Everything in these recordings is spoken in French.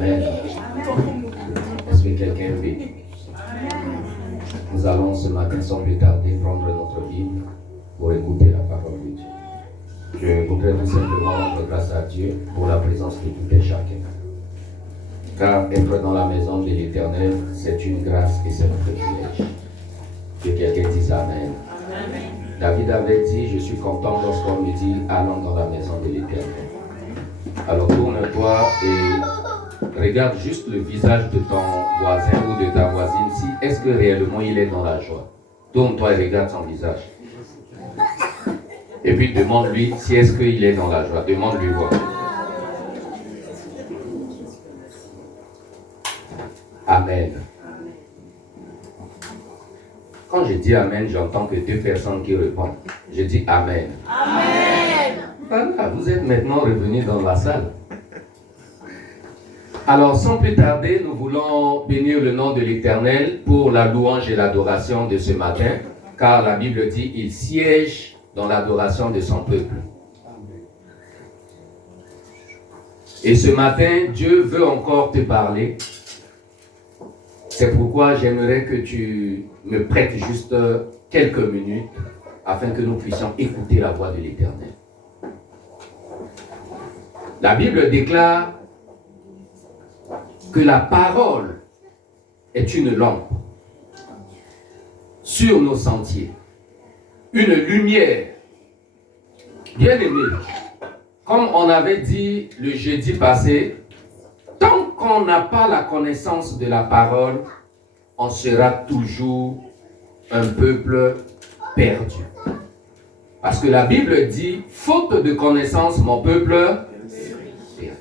Amen. Est-ce que quelqu'un vit? Nous allons ce matin sans plus tarder prendre notre Bible pour écouter la parole de Dieu. Je voudrais tout simplement rendre grâce à Dieu pour la présence de tout et chacun. Car être dans la maison de l'Éternel, c'est une grâce et c'est un privilège. Que quelqu'un dise Amen. Amen. David avait dit, je suis content lorsqu'on me dit, allons dans la maison de l'Éternel. Alors tourne-toi et regarde juste le visage de ton voisin ou de ta voisine, si est-ce que réellement il est dans la joie. Tourne-toi et regarde son visage. Et puis demande-lui si est-ce qu'il est dans la joie. Demande-lui voir. Amen. Quand je dis Amen, j'entends que deux personnes qui répondent. Je dis Amen. Amen. Voilà, vous êtes maintenant revenus dans la salle. Alors, sans plus tarder, nous voulons bénir le nom de l'Éternel pour la louange et l'adoration de ce matin, car la Bible dit, il siège dans l'adoration de son peuple. Et ce matin, Dieu veut encore te parler. C'est pourquoi j'aimerais que tu me prêtes juste quelques minutes afin que nous puissions écouter la voix de l'Éternel. La Bible déclare que la parole est une lampe sur nos sentiers, une lumière. Bien aimé, comme on avait dit le jeudi passé, tant qu'on n'a pas la connaissance de la parole, on sera toujours un peuple perdu. Parce que la Bible dit, faute de connaissance, mon peuple perdu.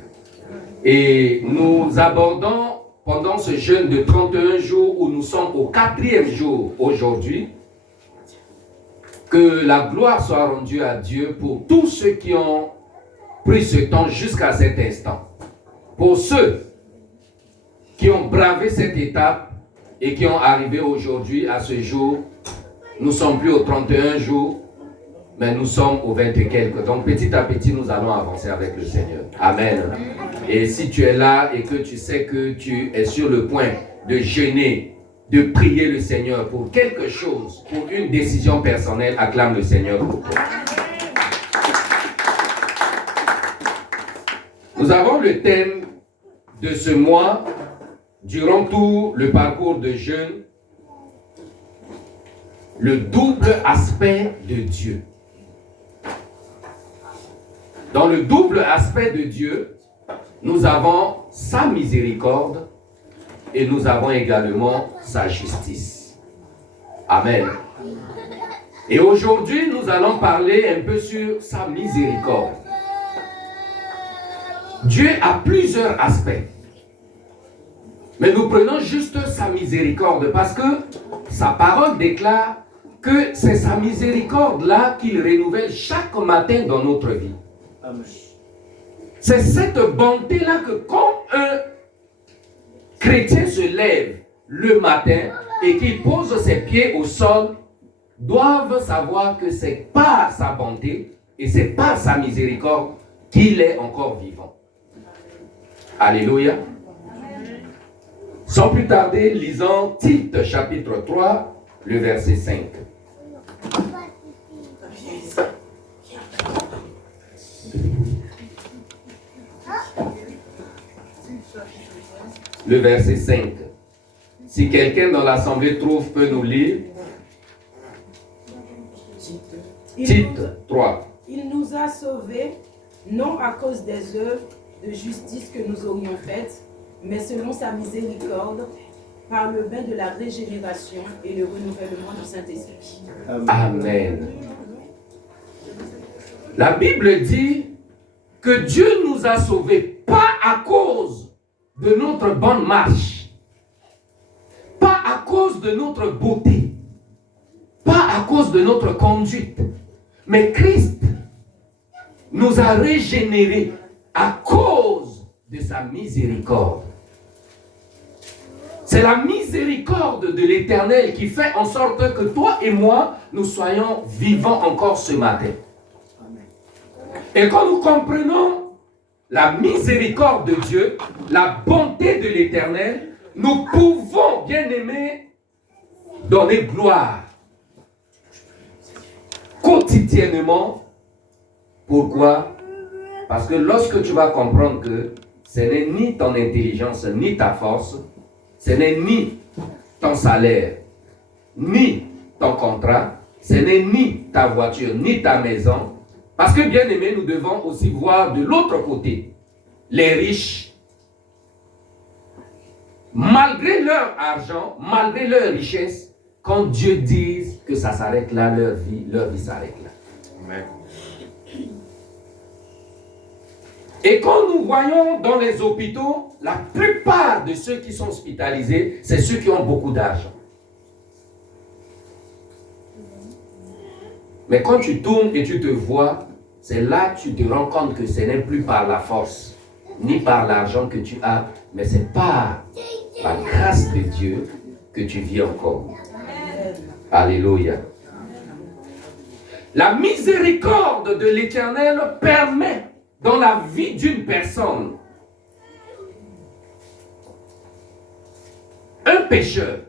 Et nous abordons pendant ce jeûne de 31 jours où nous sommes au 4e jour aujourd'hui, que la gloire soit rendue à Dieu pour tous ceux qui ont pris ce temps jusqu'à cet instant. Pour ceux qui ont bravé cette étape et qui ont arrivé aujourd'hui à ce jour, nous ne sommes plus au 31 jours, mais nous sommes au 20 et quelques. Donc petit à petit, nous allons avancer avec le Seigneur. Amen. Et si tu es là et que tu sais que tu es sur le point de jeûner, de prier le Seigneur pour quelque chose, pour une décision personnelle, acclame le Seigneur pour toi. Nous avons le thème de ce mois, durant tout le parcours de jeûne, le double aspect de Dieu. Dans le double aspect de Dieu, nous avons sa miséricorde et nous avons également sa justice. Amen. Et aujourd'hui, nous allons parler un peu sur sa miséricorde. Dieu a plusieurs aspects. Mais nous prenons juste sa miséricorde parce que sa parole déclare que c'est sa miséricorde-là qu'il renouvelle chaque matin dans notre vie. Amen. C'est cette bonté-là que quand un chrétien se lève le matin et qu'il pose ses pieds au sol, doivent savoir que c'est par sa bonté et c'est par sa miséricorde qu'il est encore vivant. Alléluia. Sans plus tarder, lisons Tite chapitre 3, le verset 5. Le verset 5. Si quelqu'un dans l'assemblée trouve, peut nous lire. Tite 3. Il nous a sauvés, non à cause des œuvres de justice que nous aurions faites, mais selon sa miséricorde, par le bain de la régénération et le renouvellement du Saint-Esprit. Amen. La Bible dit que Dieu nous a sauvés, pas à cause de notre bonne marche, pas à cause de notre beauté, pas à cause de notre conduite, mais Christ nous a régénérés à cause de sa miséricorde. C'est la miséricorde de l'Éternel qui fait en sorte que toi et moi, nous soyons vivants encore ce matin. Et quand nous comprenons la miséricorde de Dieu, la bonté de l'Éternel, nous pouvons, bien aimés, donner gloire quotidiennement. Pourquoi? Parce que lorsque tu vas comprendre que ce n'est ni ton intelligence, ni ta force, ce n'est ni ton salaire, ni ton contrat, ce n'est ni ta voiture, ni ta maison. Parce que, bien aimé, nous devons aussi voir de l'autre côté les riches. Malgré leur argent, malgré leur richesse, quand Dieu dit que ça s'arrête là, leur vie s'arrête là. Amen. Et quand nous voyons dans les hôpitaux, la plupart de ceux qui sont hospitalisés, c'est ceux qui ont beaucoup d'argent. Mais quand tu tournes et tu te vois, c'est là que tu te rends compte que ce n'est plus par la force, ni par l'argent que tu as, mais c'est par la grâce de Dieu que tu vis encore. Alléluia. La miséricorde de l'Éternel permet dans la vie d'une personne, un pécheur,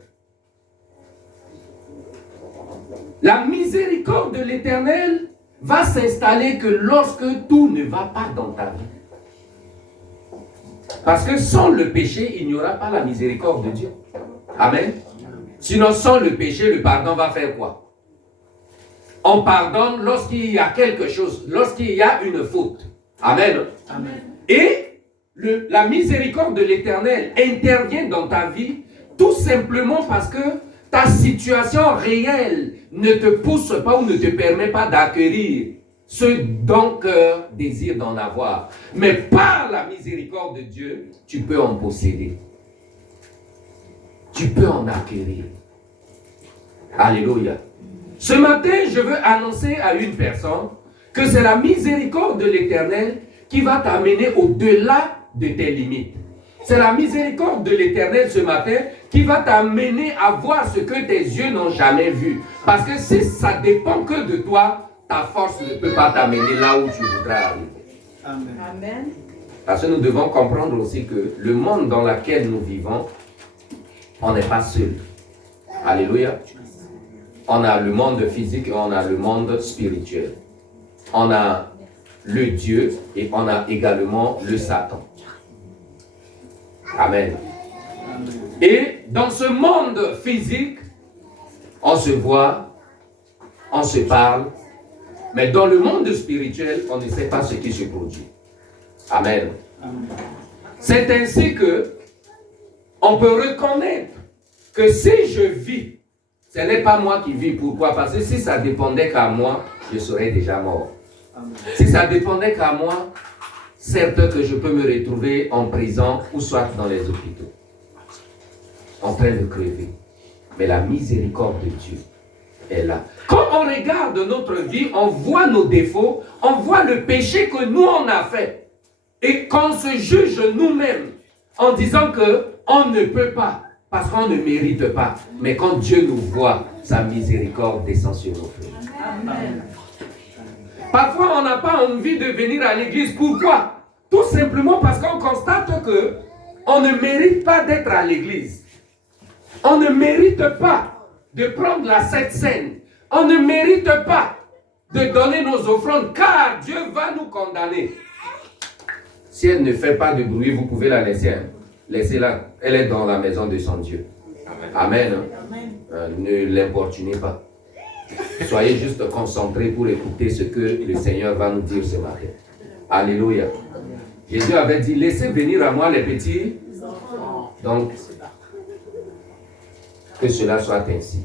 la miséricorde de l'Éternel va s'installer que lorsque tout ne va pas dans ta vie. Parce que sans le péché, il n'y aura pas la miséricorde de Dieu. Amen. Sinon, sans le péché, le pardon va faire quoi? On pardonne lorsqu'il y a quelque chose, lorsqu'il y a une faute. Amen. Amen. Et la miséricorde de l'Éternel intervient dans ta vie tout simplement parce que ta situation réelle ne te pousse pas ou ne te permet pas d'acquérir ce dont cœur désire d'en avoir. Mais par la miséricorde de Dieu, tu peux en posséder. Tu peux en acquérir. Alléluia. Ce matin, je veux annoncer à une personne que c'est la miséricorde de l'Éternel qui va t'amener au-delà de tes limites. C'est la miséricorde de l'Éternel ce matin qui va t'amener à voir ce que tes yeux n'ont jamais vu. Parce que si ça dépend que de toi, ta force ne peut pas t'amener là où tu voudrais arriver. Amen. Parce que nous devons comprendre aussi que le monde dans lequel nous vivons, on n'est pas seul. Alléluia. On a le monde physique et on a le monde spirituel. On a le Dieu et on a également le Satan. Amen. Et dans ce monde physique, on se voit, on se parle, mais dans le monde spirituel, on ne sait pas ce qui se produit. Amen. C'est ainsi que on peut reconnaître que si je vis, ce n'est pas moi qui vis. Pourquoi? Parce que si ça dépendait qu'à moi, je serais déjà mort. Amen. Si ça dépendait qu'à moi, certes que je peux me retrouver en prison ou soit dans les hôpitaux, en train de crever. Mais la miséricorde de Dieu est là. Quand on regarde notre vie, on voit nos défauts, on voit le péché que nous on a fait. Et qu'on se juge nous-mêmes en disant qu'on ne peut pas, parce qu'on ne mérite pas. Mais quand Dieu nous voit, sa miséricorde descend sur nos frères. Amen. Parfois, on n'a pas envie de venir à l'église. Pourquoi? Tout simplement parce qu'on constate qu'on ne mérite pas d'être à l'église. On ne mérite pas de prendre la Sainte Seine. On ne mérite pas de donner nos offrandes, car Dieu va nous condamner. Si elle ne fait pas de bruit, vous pouvez la laisser. Laissez-la. Elle est dans la maison de son Dieu. Amen. Amen. Ne l'importunez pas. Soyez juste concentrés pour écouter ce que le Seigneur va nous dire ce matin. Alléluia. Jésus avait dit, laissez venir à moi les petits. Donc, que cela soit ainsi.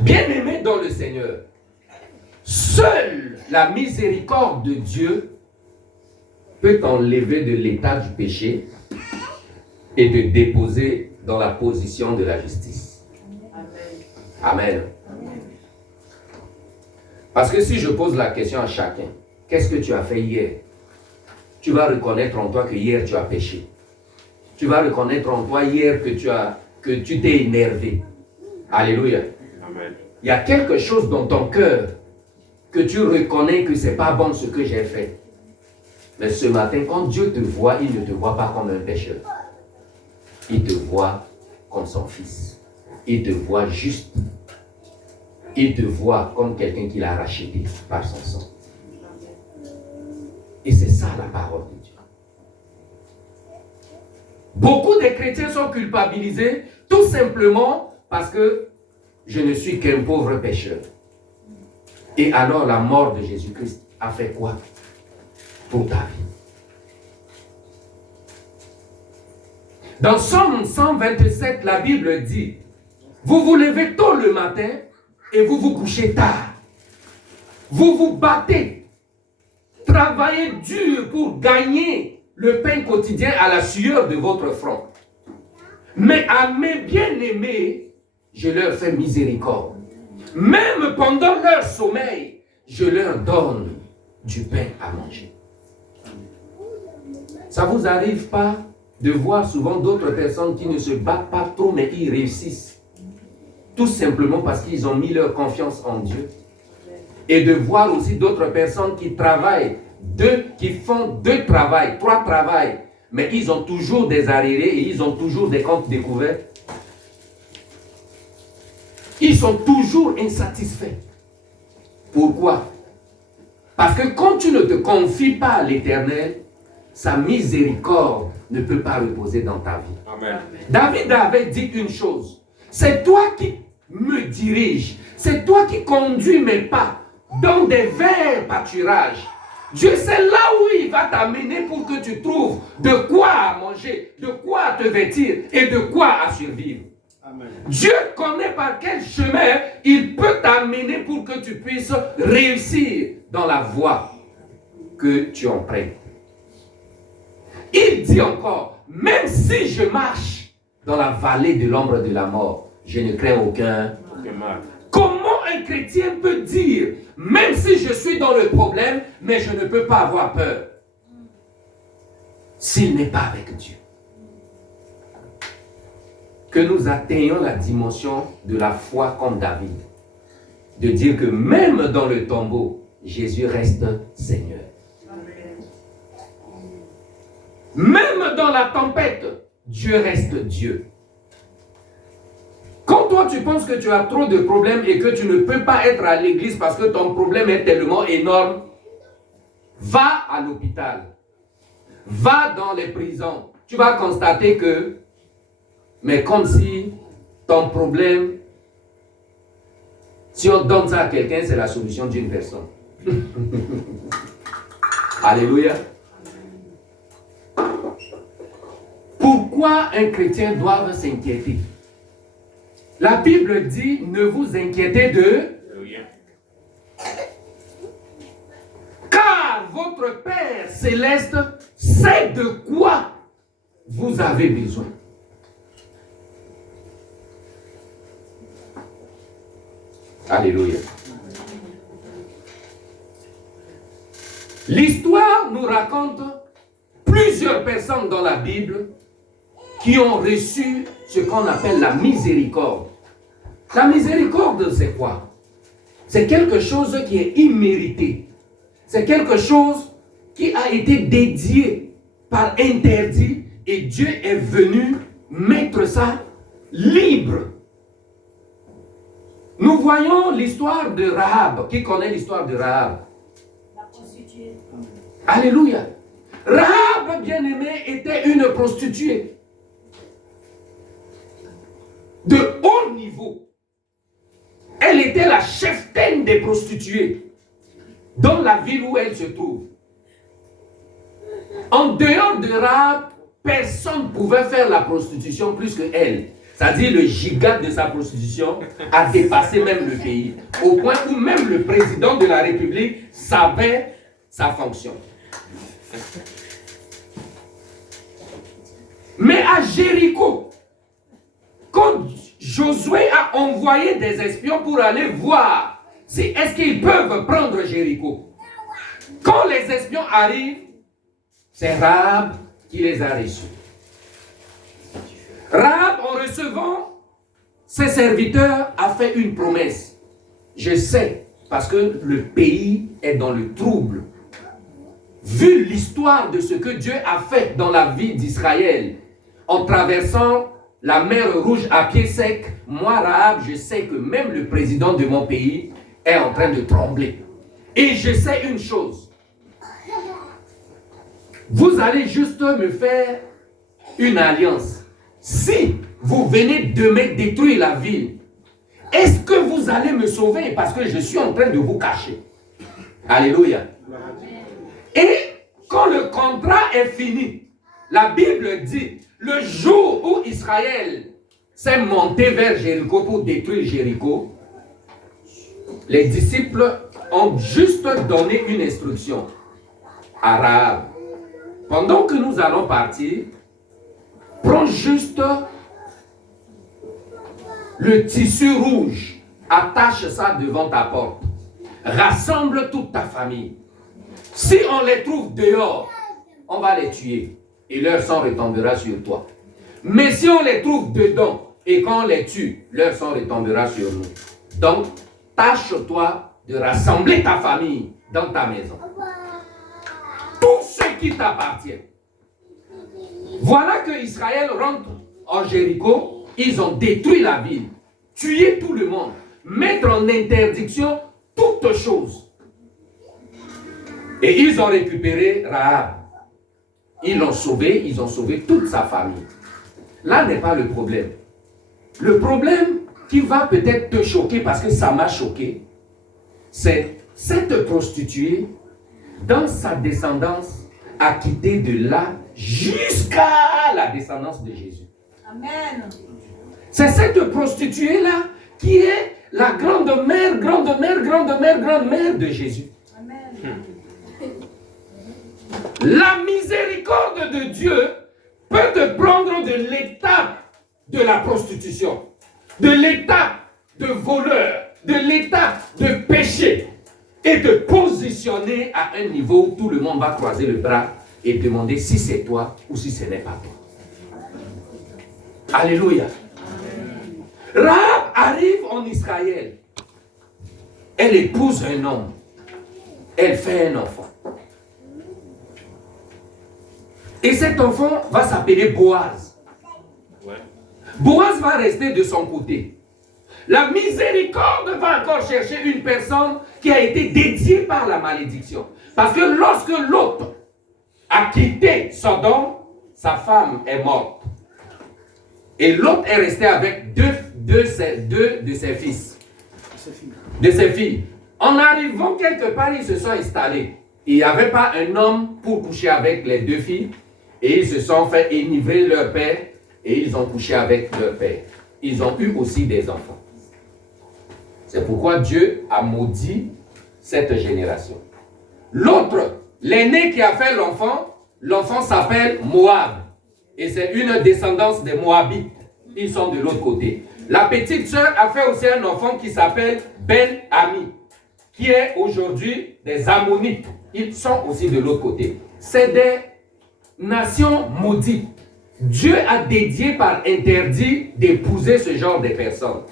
Bien-aimés dans le Seigneur, seule la miséricorde de Dieu peut t'enlever de l'état du péché et te déposer dans la position de la justice. Amen. Amen. Parce que si je pose la question à chacun, qu'est-ce que tu as fait hier? Tu vas reconnaître en toi que hier tu as péché. Tu vas reconnaître en toi hier que tu t'es énervé. Alléluia. Amen. Il y a quelque chose dans ton cœur que tu reconnais que ce n'est pas bon ce que j'ai fait. Mais ce matin, quand Dieu te voit, il ne te voit pas comme un pécheur. Il te voit comme son fils. Il te voit juste. Il te voit comme quelqu'un qu'il a racheté par son sang. Et c'est ça la parole de Dieu. Beaucoup de chrétiens sont culpabilisés tout simplement parce que je ne suis qu'un pauvre pécheur. Et alors la mort de Jésus-Christ a fait quoi pour ta vie? Dans Somme 127, la Bible dit, vous vous levez tôt le matin et vous vous couchez tard. Vous vous battez, travaillez dur pour gagner le pain quotidien à la sueur de votre front. Mais à mes bien-aimés, je leur fais miséricorde. Même pendant leur sommeil, je leur donne du pain à manger. Ça ne vous arrive pas de voir souvent d'autres personnes qui ne se battent pas trop, mais ils réussissent. Tout simplement parce qu'ils ont mis leur confiance en Dieu. Et de voir aussi d'autres personnes qui travaillent, qui font 2 travails, 3 travails, mais ils ont toujours des arriérés et ils ont toujours des comptes découverts. Ils sont toujours insatisfaits. Pourquoi? Parce que quand tu ne te confies pas à l'Éternel, sa miséricorde ne peut pas reposer dans ta vie. Amen. David avait dit une chose. C'est toi qui me diriges. C'est toi qui conduis mes pas dans des verts pâturages. Dieu sait là où il va t'amener pour que tu trouves de quoi à manger, de quoi à te vêtir et de quoi à survivre. Amen. Dieu connaît par quel chemin il peut t'amener pour que tu puisses réussir dans la voie que tu empruntes. Il dit encore, même si je marche dans la vallée de l'ombre de la mort, je ne crains aucun mal. Comment un chrétien peut dire, même si je suis dans le problème, mais je ne peux pas avoir peur, s'il n'est pas avec Dieu? Que nous atteignions la dimension de la foi comme David, de dire que même dans le tombeau, Jésus reste Seigneur. Même dans la tempête, Dieu reste Dieu. Quand toi tu penses que tu as trop de problèmes et que tu ne peux pas être à l'église parce que ton problème est tellement énorme, va à l'hôpital, va dans les prisons. Tu vas constater que, mais comme si ton problème, si on donne ça à quelqu'un, c'est la solution d'une personne. Alléluia. Pourquoi un chrétien doit s'inquiéter? La Bible dit, ne vous inquiétez de rien. Car votre Père céleste sait de quoi vous avez besoin. Alléluia. L'histoire nous raconte plusieurs personnes dans la Bible qui ont reçu ce qu'on appelle la miséricorde. La miséricorde, c'est quoi? C'est quelque chose qui est immérité. C'est quelque chose qui a été dédié par interdit et Dieu est venu mettre ça libre. Nous voyons l'histoire de Rahab. Qui connaît l'histoire de Rahab? La prostituée. Alléluia. Rahab, bien-aimée, était une prostituée de haut niveau. Elle était la cheftaine des prostituées dans la ville où elle se trouve. En dehors de Rahab, personne ne pouvait faire la prostitution plus qu'elle. C'est-à-dire le giga de sa prostitution a dépassé même le pays, au point où même le président de la République savait sa fonction. Mais à Jéricho, quand Josué a envoyé des espions pour aller voir si est-ce qu'ils peuvent prendre Jéricho, quand les espions arrivent, c'est Rahab qui les a reçus. Rahab, en recevant ses serviteurs, a fait une promesse. Je sais, parce que le pays est dans le trouble. vu l'histoire de ce que Dieu a fait dans la vie d'Israël, en traversant la mer Rouge à pied sec, moi, Rahab, je sais que même le président de mon pays est en train de trembler. Et je sais une chose. Vous allez juste me faire une alliance. Si vous venez de me détruire la ville, est-ce que vous allez me sauver? Parce que je suis en train de vous cacher. Alléluia. Et quand le contrat est fini, la Bible dit, le jour où Israël s'est monté vers Jéricho pour détruire Jéricho, les disciples ont juste donné une instruction à Rahab. Pendant que nous allons partir, prends juste le tissu rouge, attache ça devant ta porte. Rassemble toute ta famille. Si on les trouve dehors, on va les tuer et leur sang retombera sur toi. Mais si on les trouve dedans et qu'on les tue, leur sang retombera sur nous. Donc, tâche-toi de rassembler ta famille dans ta maison. Tout ce qui t'appartient. Voilà que Israël rentre en Jéricho, ils ont détruit la ville, tué tout le monde, mettre en interdiction toutes choses. Et ils ont récupéré Rahab. Ils l'ont sauvé, ils ont sauvé toute sa famille. Là n'est pas le problème. Le problème qui va peut-être te choquer parce que ça m'a choqué, c'est cette prostituée, dans sa descendance, a quitté de là jusqu'à la descendance de Jésus. Amen. C'est cette prostituée-là qui est la grande-mère de Jésus. Amen. La miséricorde de Dieu peut te prendre de l'étape de la prostitution, de l'étape de voleur, de l'étape de péché et te positionner à un niveau où tout le monde va croiser le bras et demander si c'est toi ou si ce n'est pas toi. Alléluia. Rahab arrive en Israël. Elle épouse un homme. Elle fait un enfant. Et cet enfant va s'appeler Boaz. Boaz va rester de son côté. La miséricorde va encore chercher une personne qui a été dédiée par la malédiction. Parce que lorsque l'autre a quitté Sodome, sa femme est morte. Et l'autre est resté avec deux de ses fils. De ses filles. En arrivant quelque part, ils se sont installés. Il n'y avait pas un homme pour coucher avec les deux filles. Et ils se sont fait enivrer leur père. Et ils ont couché avec leur père. Ils ont eu aussi des enfants. C'est pourquoi Dieu a maudit cette génération. L'autre, l'aîné qui a fait l'enfant, l'enfant s'appelle Moab. Et c'est une descendance des Moabites. Ils sont de l'autre côté. La petite sœur a fait aussi un enfant qui s'appelle Ben-Ami, qui est aujourd'hui des Ammonites. Ils sont aussi de l'autre côté. C'est des nations maudites. Dieu a dédié par interdit d'épouser ce genre de personnes.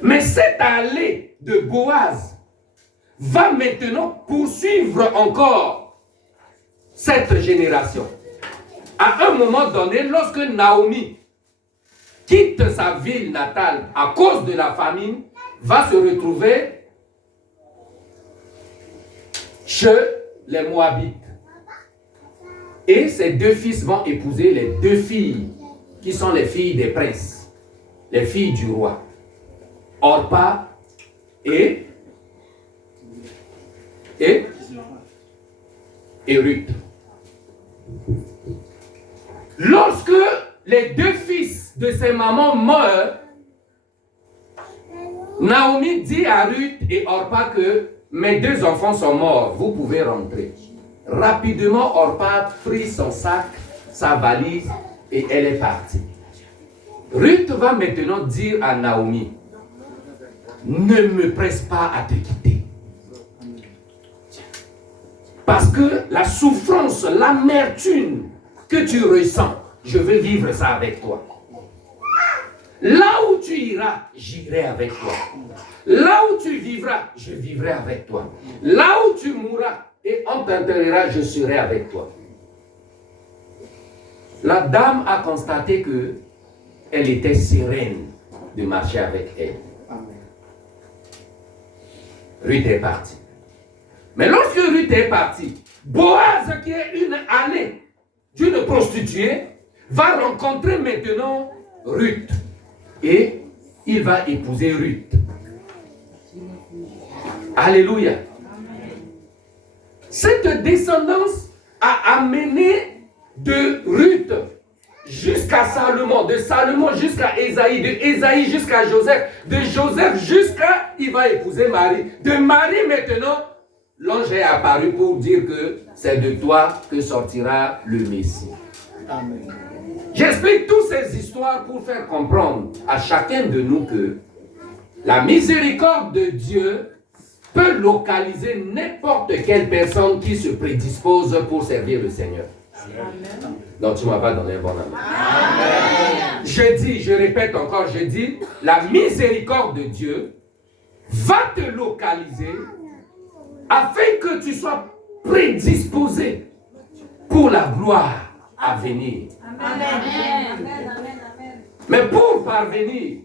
Mais cette allée de Boaz va maintenant poursuivre encore cette génération. À un moment donné, lorsque Naomi quitte sa ville natale à cause de la famine, va se retrouver chez les Moabites. Et ses deux fils vont épouser les deux filles qui sont les filles des princes, les filles du roi, Orpa et Ruth. Lorsque les deux fils de ses mamans meurent, Naomi dit à Ruth et Orpa que mes deux enfants sont morts, vous pouvez rentrer. Rapidement, Orpa prit son sac, sa valise et elle est partie. Ruth va maintenant dire à Naomi, ne me presse pas à te quitter. Parce que la souffrance, l'amertume que tu ressens, je veux vivre ça avec toi. Là où tu iras, j'irai avec toi. Là où tu vivras, je vivrai avec toi. Là où tu mourras, et on t'enterrera, je serai avec toi. La dame a constaté que elle était sereine de marcher avec elle. Ruth est partie. Mais lorsque Ruth est partie, Boaz, qui est une allée d'une prostituée, va rencontrer maintenant Ruth. Et il va épouser Ruth. Alléluia. Cette descendance a amené de Ruth jusqu'à Salomon, de Salomon jusqu'à Ésaïe, de Ésaïe jusqu'à Joseph, de Joseph jusqu'à, il va épouser Marie. De Marie maintenant, l'ange est apparu pour dire que c'est de toi que sortira le Messie. Amen. J'explique toutes ces histoires pour faire comprendre à chacun de nous que la miséricorde de Dieu peut localiser n'importe quelle personne qui se prédispose pour servir le Seigneur. Amen. Donc tu ne m'as pas donné un bon amen. Amen. Je répète encore, la miséricorde de Dieu va te localiser afin que tu sois prédisposé pour la gloire à venir. Amen. Mais pour parvenir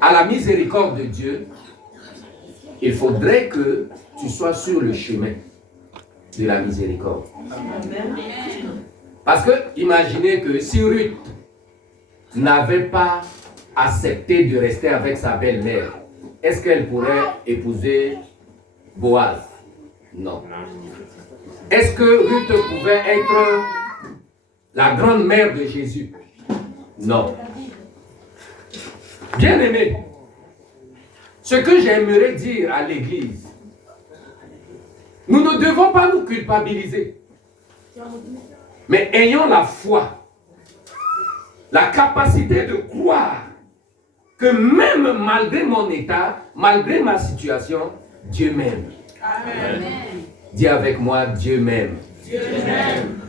à la miséricorde de Dieu, il faudrait que tu sois sur le chemin de la miséricorde. Amen. Parce que imaginez que si Ruth n'avait pas accepté de rester avec sa belle-mère, est-ce qu'elle pourrait épouser Boaz? Non. Est-ce que Ruth pouvait être la grande-mère de Jésus? Non. Bien-aimés, ce que j'aimerais dire à l'Église, nous ne devons pas nous culpabiliser, mais ayons la foi, la capacité de croire que même malgré mon état, malgré ma situation, Dieu m'aime. Amen. Dis avec moi, Dieu m'aime. Dieu m'aime.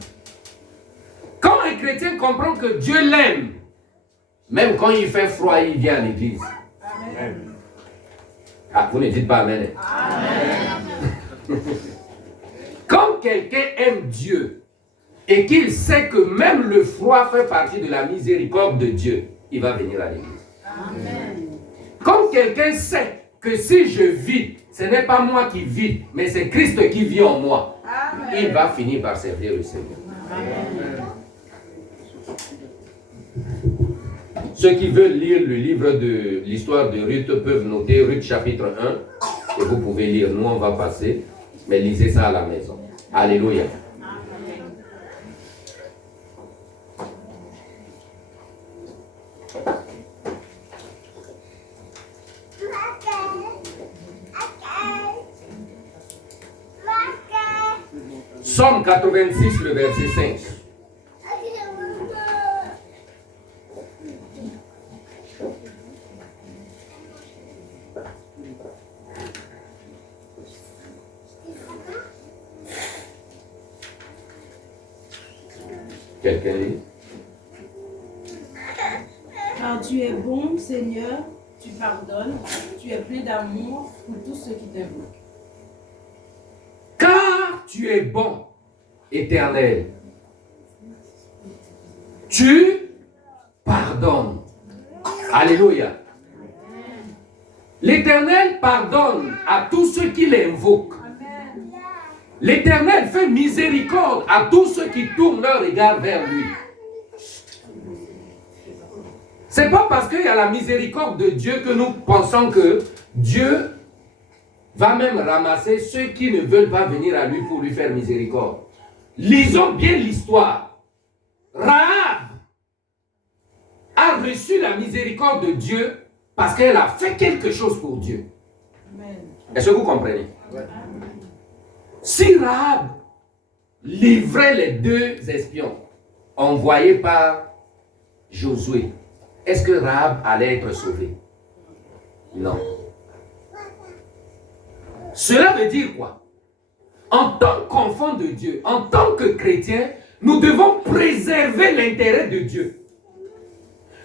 Quand un chrétien comprend que Dieu l'aime, même quand il fait froid, il vient à l'église. Amen. Ah, vous ne dites pas Amen. Amen. Quand quelqu'un aime Dieu et qu'il sait que même le froid fait partie de la miséricorde de Dieu, il va venir à l'église. Amen. Quand quelqu'un sait que si je vis, ce n'est pas moi qui vis, mais c'est Christ qui vit en moi, amen, il va finir par servir le Seigneur. Amen. Ceux qui veulent lire le livre de l'histoire de Ruth peuvent noter Ruth chapitre 1 et vous pouvez lire. Nous on va passer, mais lisez ça à la maison. Alléluia. Psaume 86, le verset 5. Quelqu'un lit? Car tu es bon, Seigneur, tu pardonnes, tu es plein d'amour pour tous ceux qui t'invoquent. Car tu es bon, Éternel, tu pardonnes. Alléluia. L'Éternel pardonne à tous ceux qui l'invoquent. L'Éternel fait miséricorde à tous ceux qui tournent leur regard vers lui. C'est pas parce qu'il y a la miséricorde de Dieu que nous pensons que Dieu va même ramasser ceux qui ne veulent pas venir à lui pour lui faire miséricorde. Lisons bien l'histoire. Rahab a reçu la miséricorde de Dieu parce qu'elle a fait quelque chose pour Dieu. Est-ce que vous comprenez? Si Rahab livrait les deux espions envoyés par Josué, est-ce que Rahab allait être sauvée? Non. Cela veut dire quoi? En tant qu'enfant de Dieu, en tant que chrétien, nous devons préserver l'intérêt de Dieu.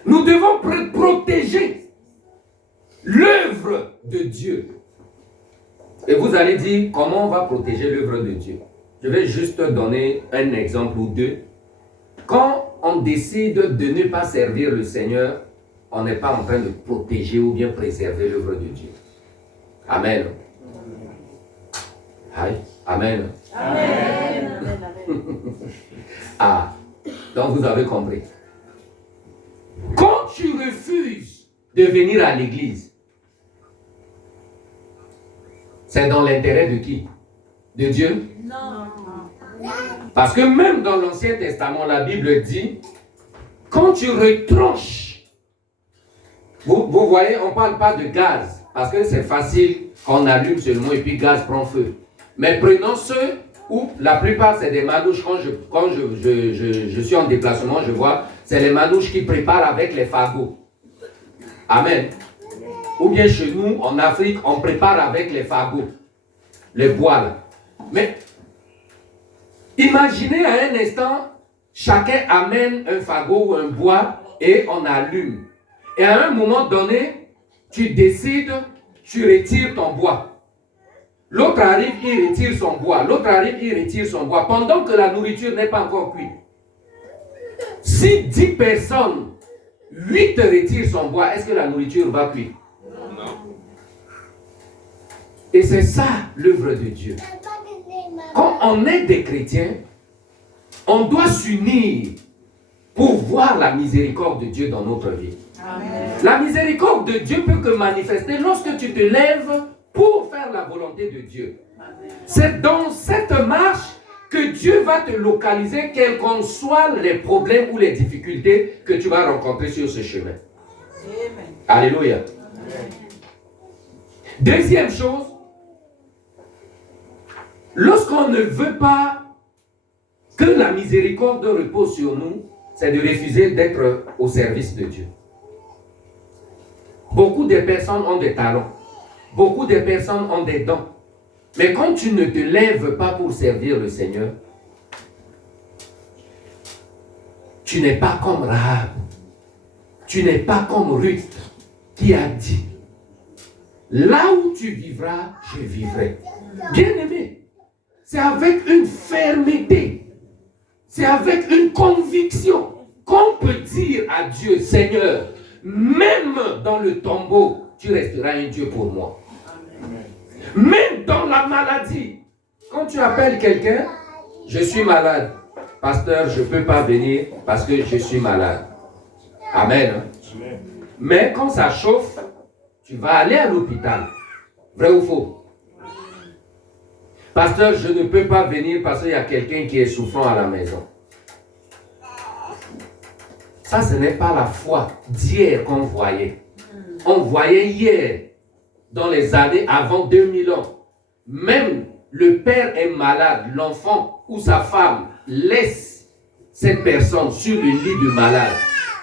Nous devons protéger l'œuvre de Dieu. Et vous allez dire, comment on va protéger l'œuvre de Dieu? Je vais juste donner un exemple ou deux. Quand on décide de ne pas servir le Seigneur, on n'est pas en train de protéger ou bien préserver l'œuvre de Dieu. Amen. Amen. Amen. Ah, donc vous avez compris. Quand tu refuses de venir à l'église, c'est dans l'intérêt de qui? De Dieu? Non. Parce que même dans l'Ancien Testament, la Bible dit, quand tu retranches, vous voyez, on ne parle pas de gaz, parce que c'est facile, on allume seulement et puis gaz prend feu. Mais prenons ceux où la plupart c'est des manouches, quand je suis en déplacement, je vois, c'est les manouches qui préparent avec les fagots. Amen. Ou bien chez nous, en Afrique, on prépare avec les fagots, les bois là. Mais imaginez à un instant, chacun amène un fagot ou un bois et on allume. Et à un moment donné, tu décides, tu retires ton bois. L'autre arrive, il retire son bois. L'autre arrive, il retire son bois. Pendant que la nourriture n'est pas encore cuite. Si 10 personnes, 8 retirent son bois, est-ce que la nourriture va cuire? Non. Et c'est ça l'œuvre de Dieu. Quand on est des chrétiens, on doit s'unir pour voir la miséricorde de Dieu dans notre vie. Amen. La miséricorde de Dieu peut que manifester lorsque tu te lèves pour faire la volonté de Dieu. Amen. C'est dans cette marche que Dieu va te localiser, quels qu'en soient les problèmes ou les difficultés que tu vas rencontrer sur ce chemin. Amen. Alléluia. Amen. Deuxième chose, lorsqu'on ne veut pas que la miséricorde repose sur nous, c'est de refuser d'être au service de Dieu. Beaucoup de personnes ont des talents. Beaucoup de personnes ont des dons. Mais quand tu ne te lèves pas pour servir le Seigneur, tu n'es pas comme Rahab. Tu n'es pas comme Ruth qui a dit, là où tu vivras, je vivrai. Bien-aimé, c'est avec une fermeté, c'est avec une conviction qu'on peut dire à Dieu, Seigneur, même dans le tombeau, tu resteras un Dieu pour moi. Même dans la maladie, quand tu appelles quelqu'un, je suis malade. Pasteur, je ne peux pas venir parce que je suis malade. Amen. Mais quand ça chauffe, tu vas aller à l'hôpital. Vrai ou faux? Pasteur, je ne peux pas venir parce qu'il y a quelqu'un qui est souffrant à la maison. Ça, ce n'est pas la foi d'hier qu'on voyait. On voyait hier, dans les années avant 2000 ans, même le père est malade, l'enfant ou sa femme laisse cette personne sur le lit de malade.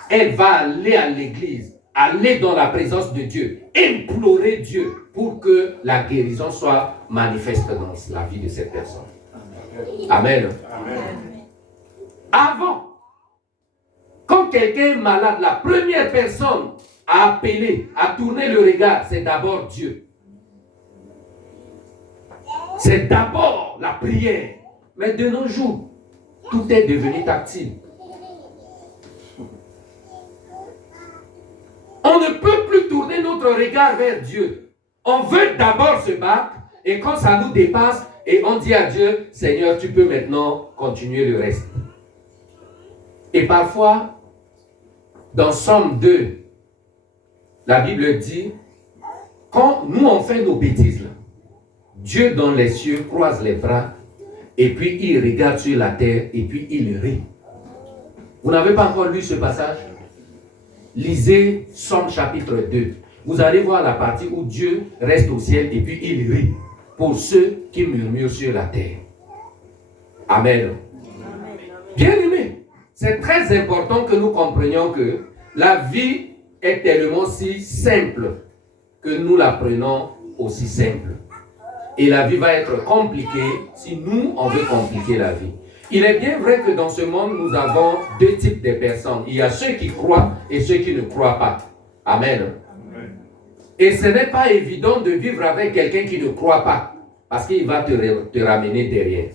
Elle va aller à l'église, aller dans la présence de Dieu, implorer Dieu pour que la guérison soit manifeste dans la vie de cette personne. Amen. Amen. Avant, quand quelqu'un est malade, la première personne à appeler, à tourner le regard, c'est d'abord Dieu. C'est d'abord la prière. Mais de nos jours, tout est devenu tactile. On ne peut plus tourner notre regard vers Dieu. On veut d'abord se battre et quand ça nous dépasse, et on dit à Dieu, Seigneur, tu peux maintenant continuer le reste. Et parfois, dans Somme 2, la Bible dit, quand nous on fait nos bêtises, là, Dieu dans les cieux croise les bras et puis il regarde sur la terre et puis il rit. Vous n'avez pas encore lu ce passage? Lisez Somme chapitre 2. Vous allez voir la partie où Dieu reste au ciel et puis il rit pour ceux qui murmurent sur la terre. Amen. Bien-aimés, c'est très important que nous comprenions que la vie est tellement si simple que nous la prenons aussi simple. Et la vie va être compliquée si nous, on veut compliquer la vie. Il est bien vrai que dans ce monde, nous avons deux types de personnes. Il y a ceux qui croient et ceux qui ne croient pas. Amen. Amen. Et ce n'est pas évident de vivre avec quelqu'un qui ne croit pas. Parce qu'il va te ramener derrière.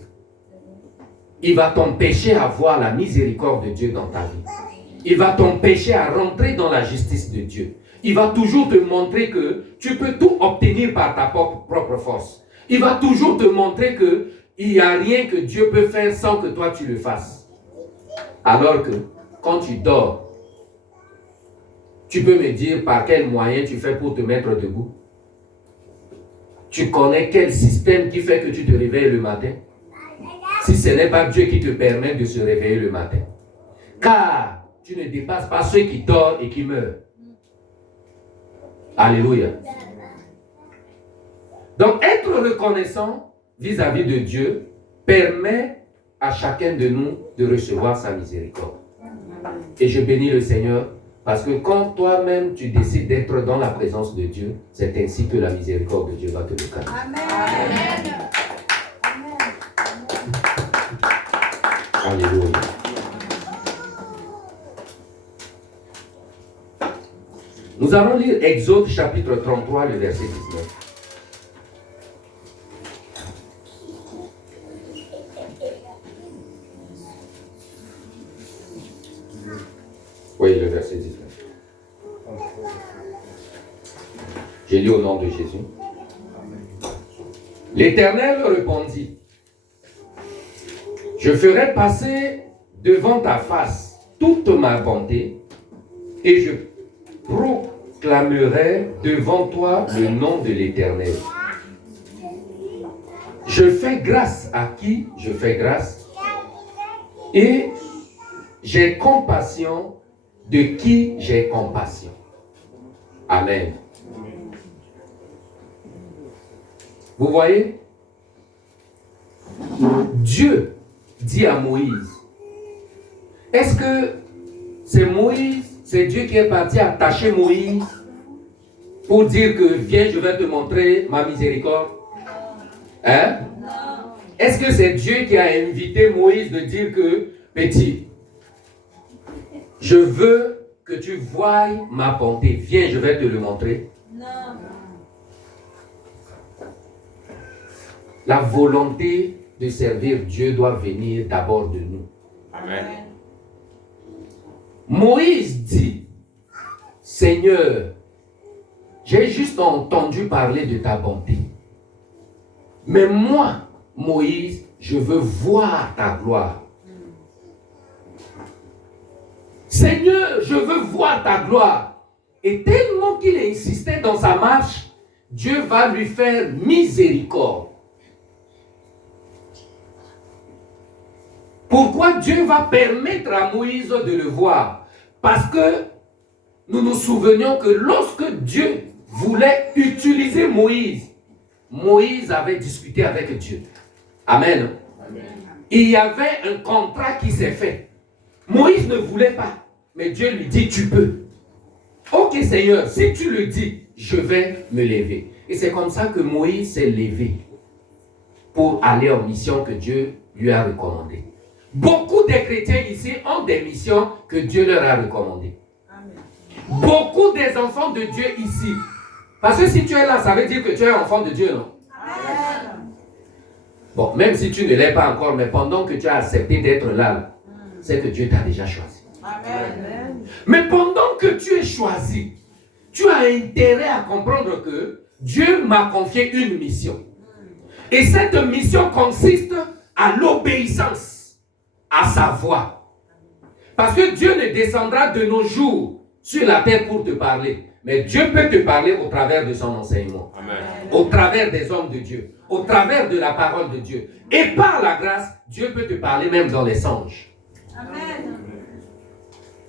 Il va t'empêcher à voir la miséricorde de Dieu dans ta vie. Il va t'empêcher à rentrer dans la justice de Dieu. Il va toujours te montrer que tu peux tout obtenir par ta propre force. Il va toujours te montrer qu'il n'y a rien que Dieu peut faire sans que toi tu le fasses. Alors que quand tu dors, tu peux me dire par quel moyen tu fais pour te mettre debout. Tu connais quel système qui fait que tu te réveilles le matin? Si ce n'est pas Dieu qui te permet de se réveiller le matin. Car tu ne dépasses pas ceux qui dorment et qui meurent. Alléluia. Donc être reconnaissant vis-à-vis de Dieu permet à chacun de nous de recevoir sa miséricorde. Et je bénis le Seigneur parce que quand toi-même tu décides d'être dans la présence de Dieu, c'est ainsi que la miséricorde de Dieu va te le faire. Amen. Alléluia. Nous allons lire Exode chapitre 33, le verset 19. Oui, le verset 19. J'ai lu au nom de Jésus. L'Éternel répondit: je ferai passer devant ta face toute ma bonté et je proclamerai devant toi le nom de l'Éternel. Je fais grâce à qui je fais grâce et j'ai compassion de qui j'ai compassion. Amen. Vous voyez? Dieu dit à Moïse, est-ce que c'est Moïse, c'est Dieu qui est parti attacher Moïse pour dire que viens, je vais te montrer ma miséricorde? Hein? Est-ce que c'est Dieu qui a invité Moïse de dire que, petit, je veux que tu voies ma bonté, viens, je vais te le montrer? Non. La volonté de servir Dieu doit venir d'abord de nous. Amen. Moïse dit, Seigneur, j'ai juste entendu parler de ta bonté. Mais moi, Moïse, je veux voir ta gloire. Seigneur, je veux voir ta gloire. Et tellement qu'il insistait dans sa marche, Dieu va lui faire miséricorde. Pourquoi Dieu va permettre à Moïse de le voir? Parce que nous nous souvenons que lorsque Dieu voulait utiliser Moïse, Moïse avait discuté avec Dieu. Amen. Amen. Il y avait un contrat qui s'est fait. Moïse ne voulait pas, mais Dieu lui dit, tu peux. Ok Seigneur, si tu le dis, je vais me lever. Et c'est comme ça que Moïse s'est levé pour aller en mission que Dieu lui a recommandée. Beaucoup de chrétiens ici ont des missions que Dieu leur a recommandées. Amen. Beaucoup des enfants de Dieu ici. Parce que si tu es là, ça veut dire que tu es enfant de Dieu, non? Amen. Bon, même si tu ne l'es pas encore, mais pendant que tu as accepté d'être là, c'est que Dieu t'a déjà choisi. Amen. Mais pendant que tu es choisi, tu as intérêt à comprendre que Dieu m'a confié une mission. Et cette mission consiste à l'obéissance à sa voix. Parce que Dieu ne descendra de nos jours sur la terre pour te parler. Mais Dieu peut te parler au travers de son enseignement. Amen. Au travers des hommes de Dieu. Au travers de la parole de Dieu. Et par la grâce, Dieu peut te parler même dans les songes. Amen.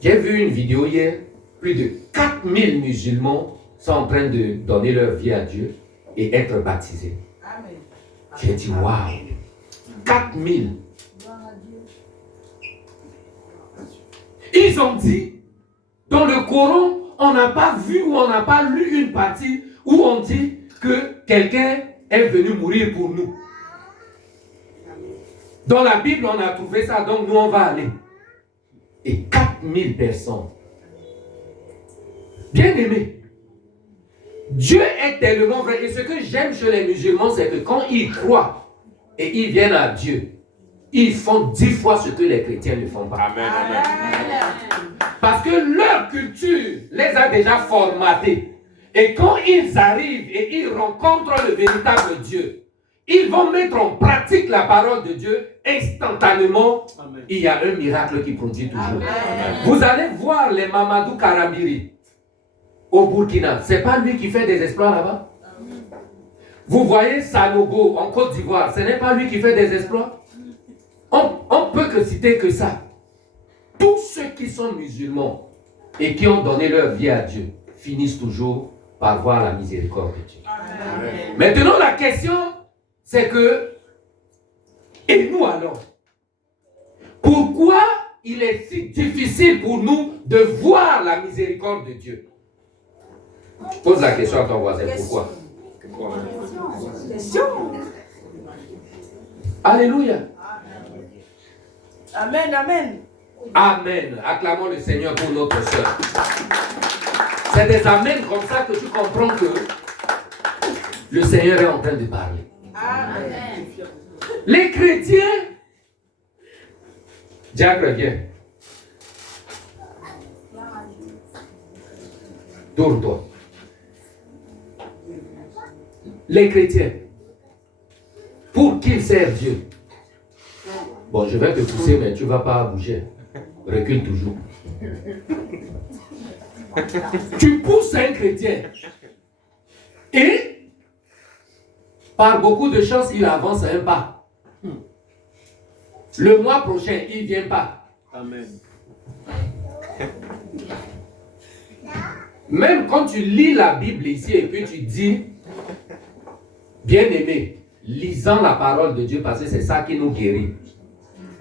J'ai vu une vidéo hier. Plus de 4000 musulmans sont en train de donner leur vie à Dieu et être baptisés. Amen. J'ai dit, waouh, 4000. Ils ont dit, dans le Coran, on n'a pas vu ou on n'a pas lu une partie où on dit que quelqu'un est venu mourir pour nous. Dans la Bible, on a trouvé ça, donc nous on va aller. Et 4000 personnes. Bien aimés, Dieu est tellement vrai. Et ce que j'aime chez les musulmans, c'est que quand ils croient et ils viennent à Dieu, ils font 10 fois ce que les chrétiens ne font pas. Amen. Amen. Parce que leur culture les a déjà formatés. Et quand ils arrivent et ils rencontrent le véritable Dieu, ils vont mettre en pratique la parole de Dieu instantanément. Amen. Il y a un miracle qui produit toujours. Amen. Vous allez voir les Mamadou Karambiri au Burkina. Ce n'est pas lui qui fait des exploits là-bas. Vous voyez Sanogo en Côte d'Ivoire. Ce n'est pas lui qui fait des exploits. On peut que citer que ça. Tous ceux qui sont musulmans et qui ont donné leur vie à Dieu finissent toujours par voir la miséricorde de Dieu. Amen. Maintenant, la question, c'est que, et nous alors, pourquoi il est si difficile pour nous de voir la miséricorde de Dieu? Pose la question à ton voisin, pourquoi? Alléluia. Amen, amen. Amen. Acclamons le Seigneur pour notre soeur. C'est des amens comme ça que tu comprends que le Seigneur est en train de parler. Amen. Les chrétiens, Diacre, viens. Tourne-toi. Les chrétiens, pour qu'ils servent Dieu. Bon, je vais te pousser, mais tu ne vas pas bouger. Recule toujours. Tu pousses un chrétien. Et, par beaucoup de chance, il avance un pas. Le mois prochain, il ne vient pas. Amen. Même quand tu lis la Bible ici et puis tu dis, bien-aimé, lisant la parole de Dieu parce que c'est ça qui nous guérit.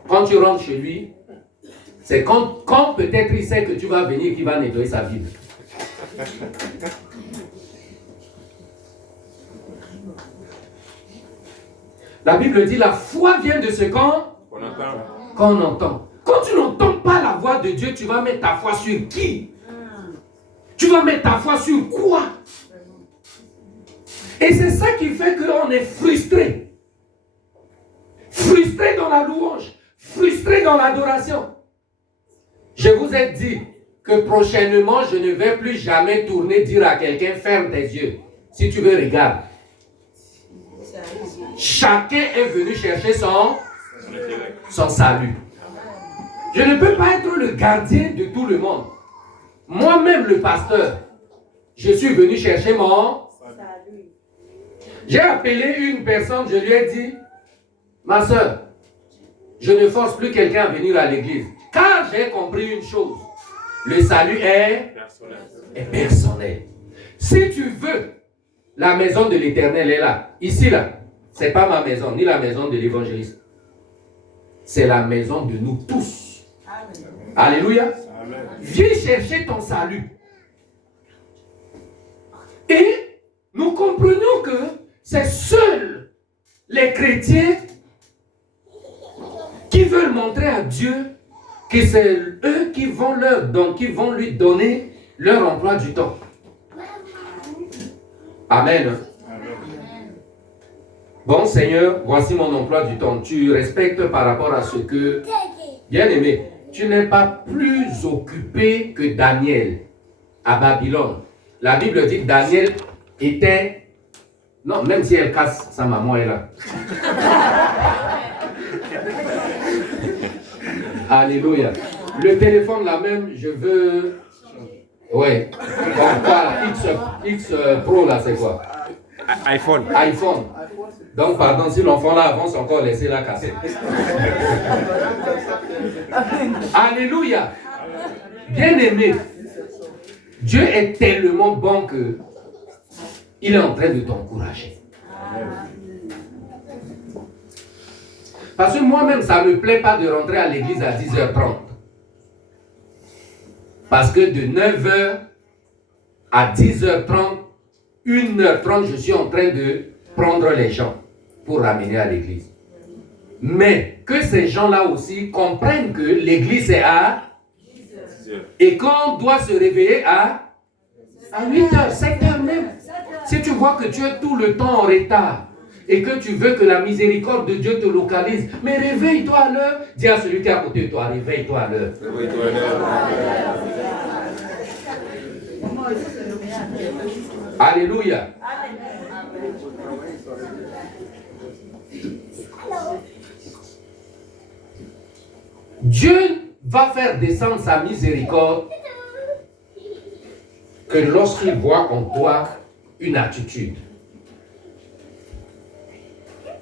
Quand tu rentres chez lui, c'est quand peut-être il sait que tu vas venir qu'il va nettoyer sa Bible. La Bible dit la foi vient de ce qu'on entend. Quand tu n'entends pas la voix de Dieu, tu vas mettre ta foi sur qui? Tu vas mettre ta foi sur quoi? Et c'est ça qui fait qu'on est frustré. Frustré dans la louange. Frustré dans l'adoration. Je vous ai dit que prochainement, je ne vais plus jamais tourner dire à quelqu'un, ferme tes yeux. Si tu veux, regarde. Chacun est venu chercher son salut. Je ne peux pas être le gardien de tout le monde. Moi-même, le pasteur, je suis venu chercher mon salut. J'ai appelé une personne, je lui ai dit, ma soeur, je ne force plus quelqu'un à venir à l'église. Car j'ai compris une chose. Le salut est personnel. Si tu veux, la maison de l'Éternel est là. Ici, là. Ce n'est pas ma maison, ni la maison de l'évangéliste. C'est la maison de nous tous. Amen. Alléluia. Amen. Viens chercher ton salut. Et nous comprenons que c'est seuls les chrétiens qui veulent montrer à Dieu que c'est eux qui vont lui donner leur emploi du temps. Amen. Bon Seigneur, voici mon emploi du temps. Tu respectes par rapport à ce que, bien aimé, tu n'es pas plus occupé que Daniel à Babylone. La Bible dit que Daniel était, non, même si elle casse, sa maman est là. Alléluia. Le téléphone là même, je veux, ouais, X Pro là c'est quoi? iPhone. Donc, pardon, si l'enfant là avance encore, laissez-la casser. Alléluia. Bien-aimé, Dieu est tellement bon que il est en train de t'encourager. Parce que moi-même, ça ne me plaît pas de rentrer à l'église à 10h30. Parce que de 9h à 10h30, 1h30, je suis en train de prendre les gens pour ramener à l'église. Mais que ces gens-là aussi comprennent que l'église est à 10h. Et qu'on doit se réveiller à 8h, 7h même. Si tu vois que tu es tout le temps en retard et que tu veux que la miséricorde de Dieu te localise, mais réveille-toi à l'heure. Dis à celui qui est à côté de toi, réveille-toi à l'heure. Réveille-toi à l'heure. Alléluia. Dieu va faire descendre sa miséricorde que lorsqu'il voit en toi une attitude.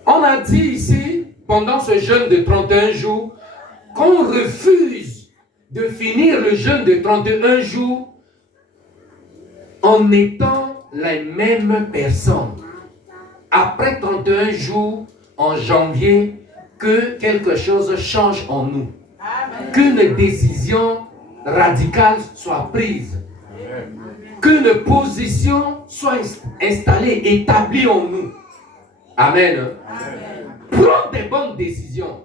On a dit ici, pendant ce jeûne de 31 jours, qu'on refuse de finir le jeûne de 31 jours en étant les mêmes personnes. Après 31 jours, en janvier, que quelque chose change en nous. Qu'une décision radicale soit prise. Qu'une position soit installée, établie en nous. Amen. Prends des bonnes décisions.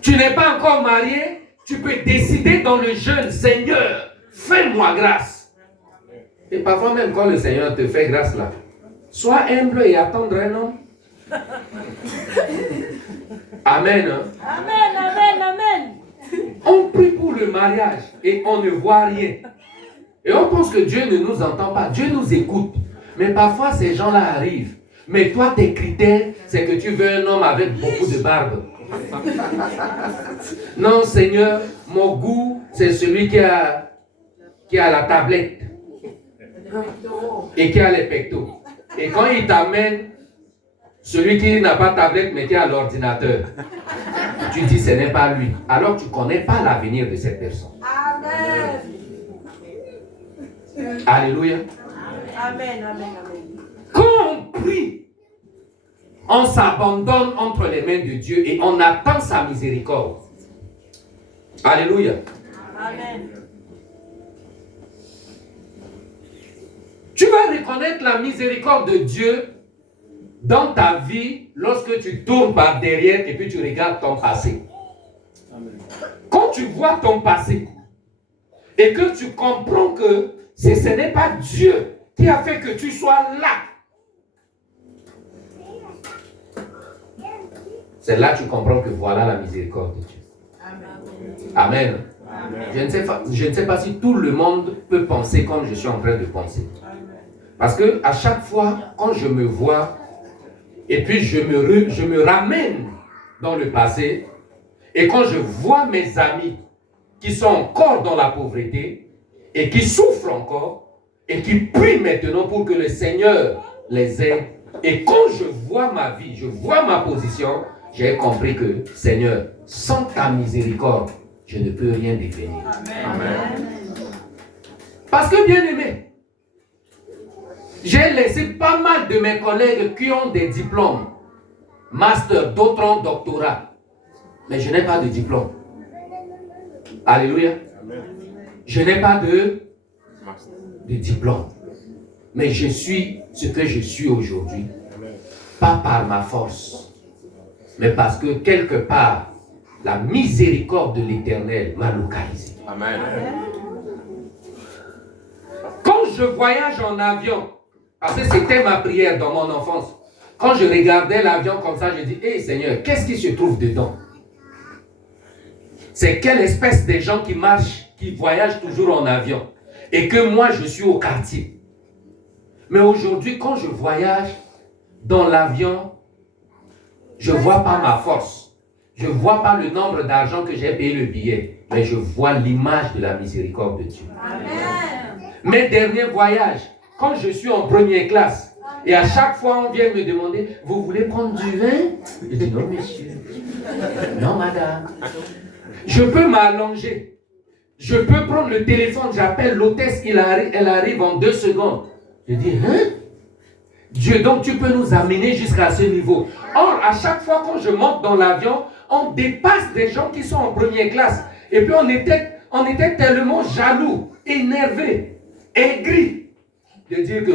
Tu n'es pas encore marié, tu peux décider dans le jeûne, Seigneur, fais-moi grâce. Et parfois même quand le Seigneur te fait grâce là, sois humble et attendre un homme. Amen. Amen, amen, amen. On prie pour le mariage et on ne voit rien. Et on pense que Dieu ne nous entend pas. Dieu nous écoute. Mais parfois ces gens-là arrivent. Mais toi, tes critères, c'est que tu veux un homme avec beaucoup de barbe. Non, Seigneur, mon goût, c'est celui qui a la tablette. Et qui a les pectos. Et quand il t'amène celui qui n'a pas de tablette mais qui a l'ordinateur, tu dis ce n'est pas lui. Alors tu ne connais pas l'avenir de cette personne. Amen. Alléluia. Amen, amen, amen. Quand on prie, on s'abandonne entre les mains de Dieu et on attend sa miséricorde. Alléluia. Amen. Tu vas reconnaître la miséricorde de Dieu dans ta vie lorsque tu tournes par derrière et puis tu regardes ton passé. Quand tu vois ton passé et que tu comprends que ce n'est pas Dieu qui a fait que tu sois là, c'est là que tu comprends que voilà la miséricorde de Dieu. Amen. Amen. Je ne sais pas si tout le monde peut penser comme je suis en train de penser. Parce que à chaque fois, quand je me vois, et puis je me ramène dans le passé, et quand je vois mes amis qui sont encore dans la pauvreté, et qui souffrent encore, et qui prient maintenant pour que le Seigneur les aide, et quand je vois ma vie, je vois ma position, j'ai compris que, Seigneur, sans ta miséricorde, je ne peux rien devenir. Amen. Parce que, bien aimé, j'ai laissé pas mal de mes collègues qui ont des diplômes, master, d'autres ont doctorat, mais je n'ai pas de diplôme. Alléluia. Je n'ai pas de diplôme, mais je suis ce que je suis aujourd'hui, pas par ma force, mais parce que quelque part, la miséricorde de l'Éternel m'a localisé. Amen. Quand je voyage en avion, parce que c'était ma prière dans mon enfance, quand je regardais l'avion comme ça, je dis, hé Seigneur, qu'est-ce qui se trouve dedans? C'est quelle espèce de gens qui marchent, qui voyagent toujours en avion, et que moi je suis au quartier. Mais aujourd'hui, quand je voyage dans l'avion, je ne vois pas ma force. Je ne vois pas le nombre d'argent que j'ai payé le billet, mais je vois l'image de la miséricorde de Dieu. Amen. Mes derniers voyages, quand je suis en première classe, et à chaque fois on vient me demander, vous voulez prendre du vin? Je dis non monsieur, non madame. Je peux m'allonger, je peux prendre le téléphone, j'appelle l'hôtesse, elle arrive en 2 secondes. Je dis, hein? Dieu, donc tu peux nous amener jusqu'à ce niveau. Or, à chaque fois quand je monte dans l'avion, on dépasse des gens qui sont en première classe. Et puis on était tellement jaloux, énervés, aigris, de dire que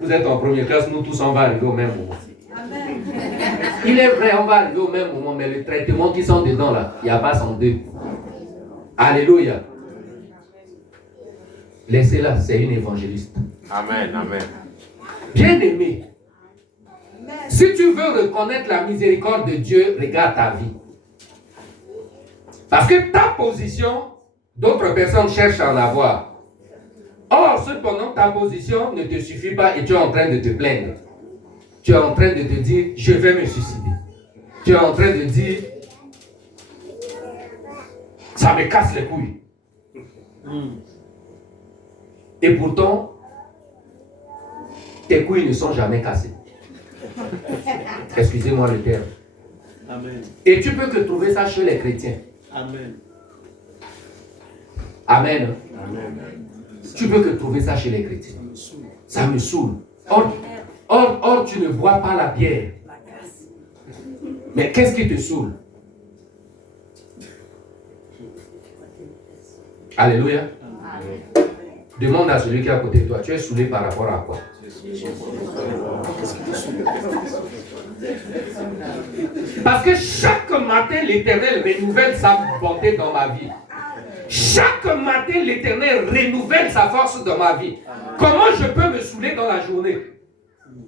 vous êtes en première classe, nous tous on va arriver au même moment. Amen. Il est vrai, on va arriver au même moment, mais le traitement qui sont dedans là, il n'y a pas 102. Alléluia. Laissez-la, c'est une évangéliste. Amen. Amen. Bien-aimé, si tu veux reconnaître la miséricorde de Dieu, regarde ta vie. Parce que ta position, d'autres personnes cherchent à en avoir. Or, cependant, ta position ne te suffit pas et tu es en train de te plaindre. Tu es en train de te dire, je vais me suicider. Tu es en train de dire, ça me casse les couilles. Et pourtant, tes couilles ne sont jamais cassées. Excusez-moi le terme. Amen. Et tu peux que trouver ça chez les chrétiens. Amen. Amen. Amen. Tu peux que trouver ça chez les chrétiens. Ça me saoule. Or, tu ne bois pas la bière. Mais qu'est-ce qui te saoule? Alléluia. Demande à celui qui est à côté de toi, tu es saoulé par rapport à quoi? Parce que chaque matin, l'Éternel renouvelle sa bonté dans ma vie. Chaque matin, l'Éternel renouvelle sa force dans ma vie. Comment je peux me saouler dans la journée?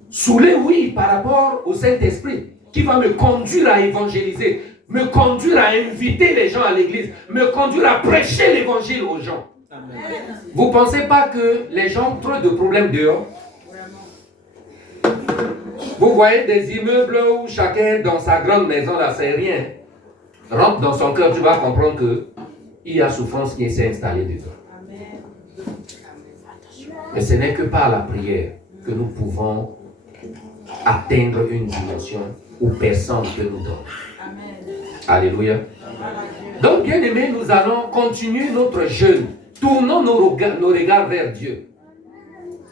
Saouler, oui, par rapport au Saint-Esprit, qui va me conduire à évangéliser, me conduire à inviter les gens à l'église, me conduire à prêcher l'évangile aux gens. Vous ne pensez pas que les gens ont trop de problèmes dehors? Vous voyez des immeubles où chacun dans sa grande maison, là, c'est rien. Rentre dans son cœur, tu vas comprendre qu'il y a souffrance qui s'est installée dedans. Mais ce n'est que par la prière que nous pouvons atteindre une dimension où personne ne peut nous donner. Alléluia. Donc, bien aimés, nous allons continuer notre jeûne. Tournons nos regards vers Dieu.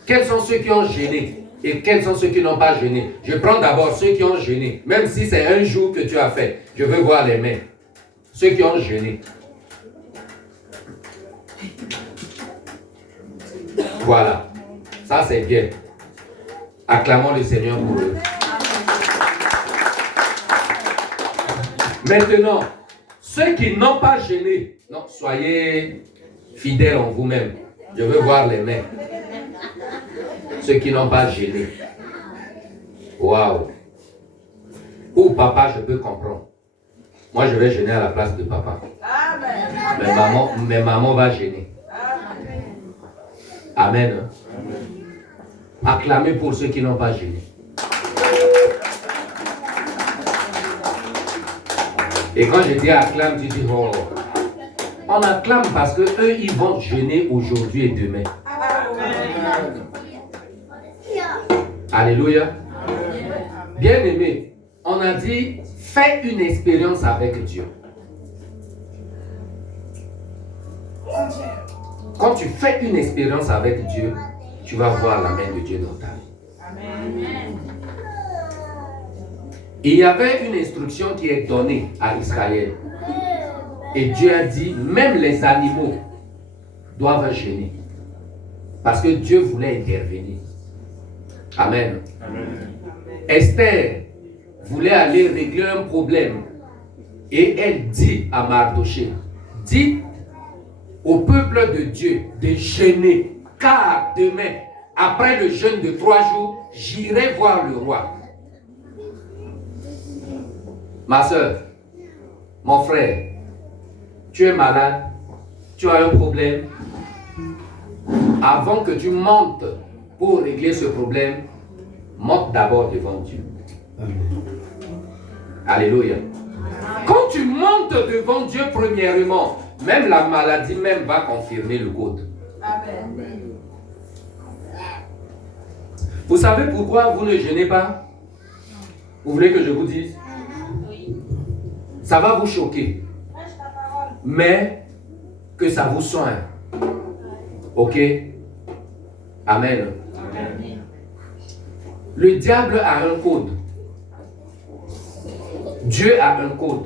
Quels sont ceux qui ont jeûné et quels sont ceux qui n'ont pas jeûné? Je prends d'abord ceux qui ont jeûné. Même si c'est un jour que tu as fait, je veux voir les mains. Ceux qui ont jeûné. Voilà. Ça, c'est bien. Acclamons le Seigneur pour eux. Maintenant, ceux qui n'ont pas jeûné, non, soyez fidèles en vous-même. Je veux voir les mains. Ceux qui n'ont pas jeûné. Waouh. Pour papa, je peux comprendre. Moi, je vais jeûner à la place de papa. Mais maman va jeûner. Amen. Acclamez pour ceux qui n'ont pas jeûné. Et quand je dis acclame, tu dis oh. On acclame parce que eux, ils vont jeûner aujourd'hui et demain. Alléluia. Bien aimé, on a dit fais une expérience avec Dieu. Quand tu fais une expérience avec Dieu, tu vas voir la main de Dieu dans ta vie. Il y avait une instruction qui est donnée à Israël. Et Dieu a dit, même les animaux doivent jeûner. Parce que Dieu voulait intervenir. Amen. Amen. Esther voulait aller régler un problème. Et elle dit à Mardoché, dites au peuple de Dieu de jeûner. Car demain, après le jeûne de 3 jours, j'irai voir le roi. Ma soeur, mon frère, tu es malade, tu as un problème. Avant que tu montes pour régler ce problème, monte d'abord devant Dieu. Amen. Alléluia. Quand tu montes devant Dieu premièrement, même la maladie même va confirmer le code. Amen. Vous savez pourquoi vous ne jeûnez pas? Vous voulez que je vous dise? Ça va vous choquer. Mais que ça vous soigne. Ok? Amen. Amen. Le diable a un code. Dieu a un code.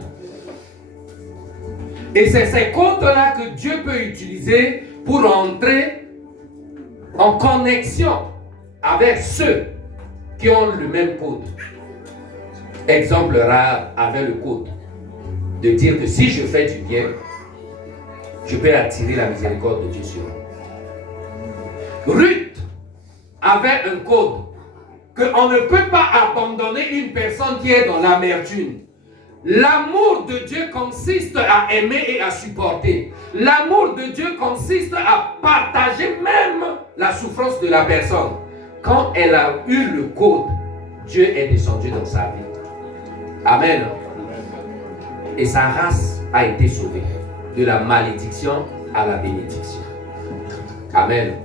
Et c'est ces codes-là que Dieu peut utiliser pour entrer en connexion avec ceux qui ont le même code. Exemple, Rahab avait le code de dire que si je fais du bien, je peux attirer la miséricorde de Dieu sur moi. Ruth avait un code qu'on ne peut pas abandonner une personne qui est dans l'amertume. L'amour de Dieu consiste à aimer et à supporter. L'amour de Dieu consiste à partager même la souffrance de la personne. Quand elle a eu le code, Dieu est descendu dans sa vie. Amen. Et sa race a été sauvée de la malédiction à la bénédiction. Amen.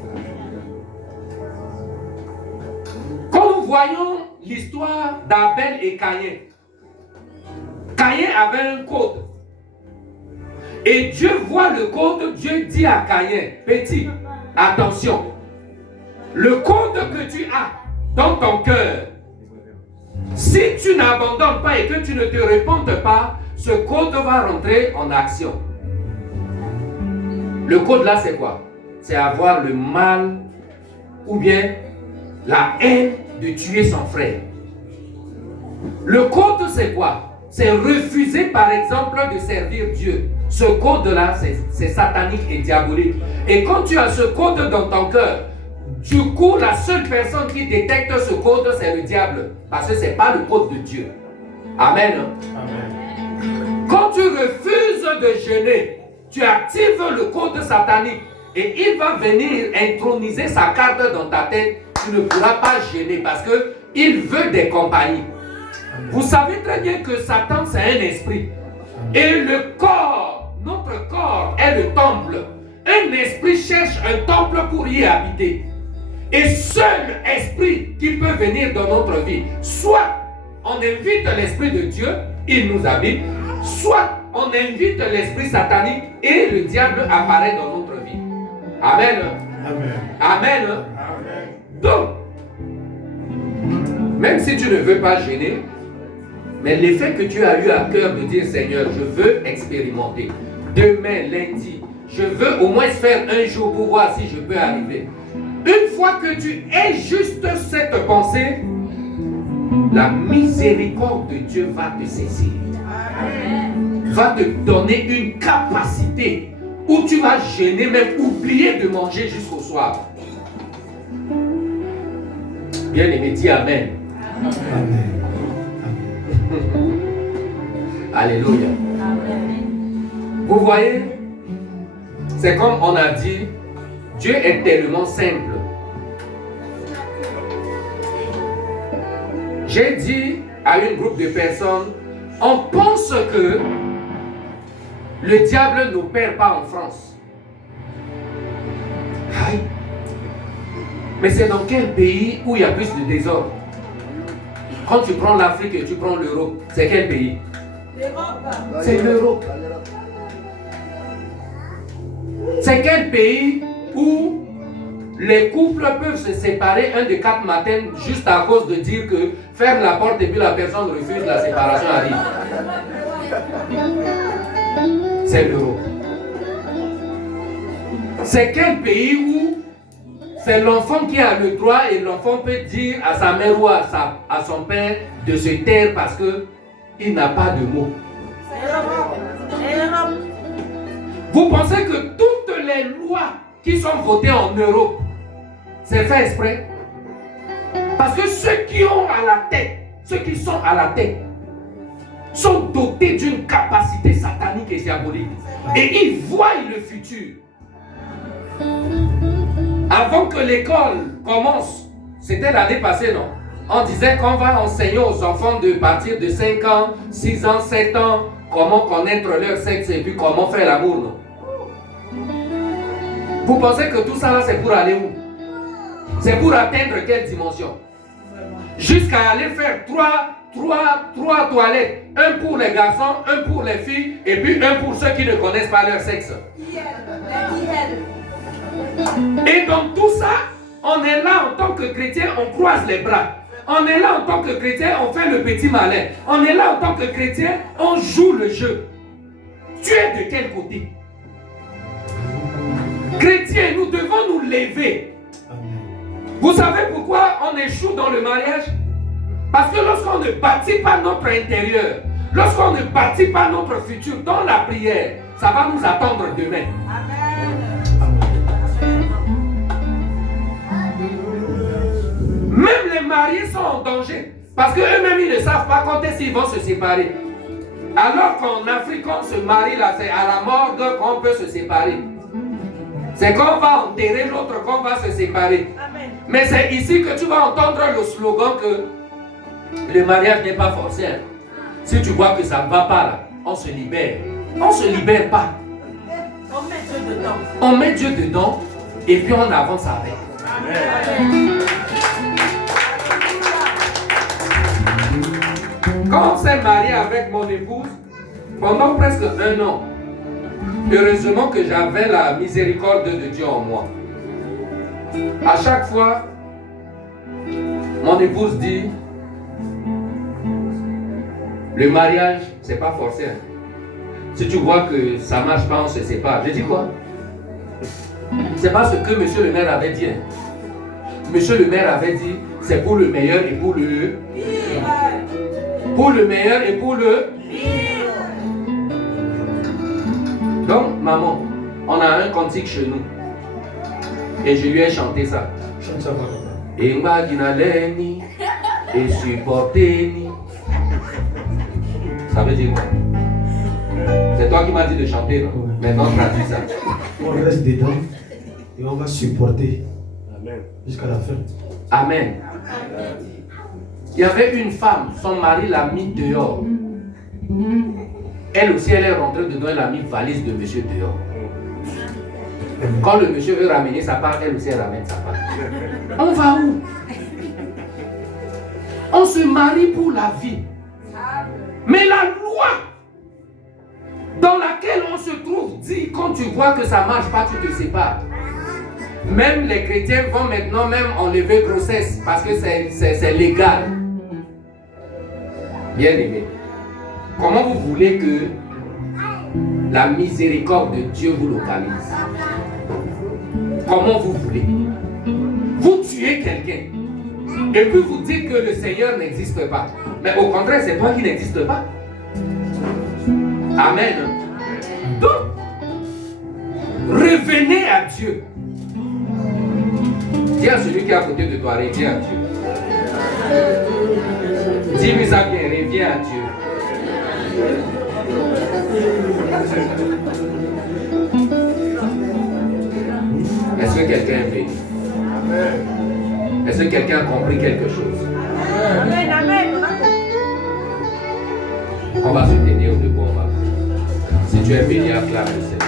Quand nous voyons l'histoire d'Abel et Caïn, Caïn avait un code. Et Dieu voit le code, Dieu dit à Caïn, petit, attention, le code que tu as dans ton cœur, si tu n'abandonnes pas et que tu ne te repentes pas, ce code va rentrer en action. Le code là, c'est quoi? C'est avoir le mal ou bien la haine de tuer son frère. Le code, c'est quoi? C'est refuser, par exemple, de servir Dieu. Ce code-là, c'est satanique et diabolique. Et quand tu as ce code dans ton cœur, du coup, la seule personne qui détecte ce code, c'est le diable. Parce que ce n'est pas le code de Dieu. Amen. Amen. Quand tu refuses de jeûner, tu actives le code satanique. Et il va venir introniser sa carte dans ta tête. Tu ne pourras pas jeûner parce qu'il veut des compagnies. Vous savez très bien que Satan, c'est un esprit. Et le corps, notre corps est le temple. Un esprit cherche un temple pour y habiter. Et seul esprit qui peut venir dans notre vie, soit on invite l'esprit de Dieu, il nous habite, soit on invite l'esprit satanique et le diable apparaît dans notre vie. Amen. Amen. Amen. Amen. Donc, même si tu ne veux pas gêner, mais l'effet que tu as eu à cœur de dire Seigneur, je veux expérimenter. Demain, lundi, je veux au moins faire un jour pour voir si je peux arriver. Une fois que tu aies juste cette pensée, la miséricorde de Dieu va te saisir. Amen. Va te donner une capacité où tu vas gêner, même oublier de manger jusqu'au soir. Bien aimé, dis Amen. Amen. Alléluia. Amen. Vous voyez, c'est comme on a dit, Dieu est tellement simple. J'ai dit à une groupe de personnes, on pense que le diable n'opère pas en France. Aïe. Mais c'est dans quel pays où il y a plus de désordre? Quand tu prends l'Afrique et tu prends l'Europe, c'est quel pays? L'Europe. C'est l'Europe. C'est quel pays où les couples peuvent se séparer un des 4 matins juste à cause de dire que ferme la porte et puis la personne refuse, la séparation arrive? C'est l'Europe. C'est quel pays où c'est l'enfant qui a le droit et l'enfant peut dire à sa mère ou à son père de se taire parce qu'il n'a pas de mots? Vous pensez que toutes les lois qui sont votées en Europe, c'est fait exprès? Parce que ceux qui ont à la tête, ceux qui sont à la tête, sont dotés d'une capacité satanique et diabolique. Et ils voient le futur. Avant que l'école commence, c'était l'année passée, non? On disait qu'on va enseigner aux enfants de partir de 5 ans, 6 ans, 7 ans, comment connaître leur sexe et puis comment faire l'amour, non? Vous pensez que tout ça là, c'est pour aller où? C'est pour atteindre quelle dimension? Jusqu'à aller faire trois toilettes. Un pour les garçons, un pour les filles, et puis un pour ceux qui ne connaissent pas leur sexe. Et dans tout ça, on est là en tant que chrétien, on croise les bras. On est là en tant que chrétien, on fait le petit malin. On est là en tant que chrétien, on joue le jeu. Tu es de quel côté? Chrétiens, nous devons nous lever. Vous savez pourquoi on échoue dans le mariage? Parce que lorsqu'on ne bâtit pas notre intérieur, lorsqu'on ne bâtit pas notre futur dans la prière, ça va nous attendre demain. Amen. mariés sont en danger. Parce qu'eux-mêmes, ils ne savent pas quand est-ce qu'ils vont se séparer. Alors qu'en Afrique, on se marie là, c'est à la morgue qu'on peut se séparer. C'est qu'on va enterrer l'autre qu'on va se séparer. Amen. Mais c'est ici que tu vas entendre le slogan que le mariage n'est pas forcé. Si tu vois que ça ne va pas là, on se libère. On ne se libère pas. On met Dieu dedans. On met Dieu dedans et puis on avance avec. Amen. Quand on s'est marié avec mon épouse, pendant presque 1 an, heureusement que j'avais la miséricorde de Dieu en moi. À chaque fois, mon épouse dit, le mariage, c'est pas forcé. Si tu vois que ça marche pas, on se sépare. Je dis quoi? C'est pas ce que monsieur le maire avait dit. Monsieur le maire avait dit, c'est pour le meilleur et pour le... Pour le meilleur et pour le... Donc, maman, on a un cantique chez nous. Et je lui ai chanté ça. Chante ça, papa. Et Maginaleni, et supporteni. Ça veut dire quoi? C'est toi qui m'as dit de chanter, non? Oui. Maintenant, traduis ça. On reste dedans et on va supporter Amen. jusqu'à la fin. Amen. Il y avait une femme, son mari l'a mis dehors. Elle aussi, elle est rentrée dedans, elle a mis valise de monsieur dehors. Quand le monsieur veut ramener sa part, elle aussi elle ramène sa part. On va où? On se marie pour la vie. Mais la loi dans laquelle on se trouve dit, quand tu vois que ça ne marche pas, tu te sépares. Même les chrétiens vont maintenant même enlever grossesse parce que c'est légal. Bien aimé, comment vous voulez que la miséricorde de Dieu vous localise? Comment vous voulez? Vous tuez quelqu'un et puis vous dites que le Seigneur n'existe pas. Mais au contraire, c'est toi qui n'existe pas. Amen. Donc, revenez à Dieu. Dis à celui qui est à côté de toi, reviens à Dieu. Dis-lui ça bien, reviens à Dieu. Est-ce que quelqu'un est béni? Est-ce que quelqu'un a compris quelque chose? Amen. Amen. On va se tenir debout, on va. Si tu es béni, acclame le Seigneur.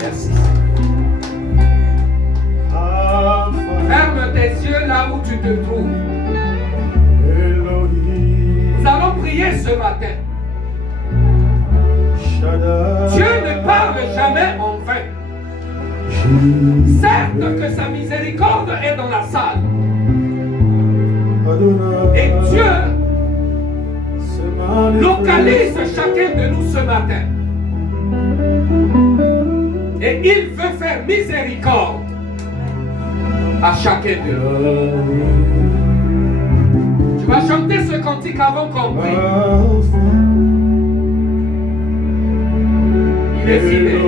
Merci. Ferme tes yeux là où tu te trouves. Nous allons prier ce matin. Dieu ne parle jamais en vain. Certes que sa miséricorde est dans la salle. Et Dieu localise chacun de nous ce matin. Et il veut faire miséricorde à chacun de nous. Tu vas chanter ce cantique avant qu'on prie. Il est fidèle.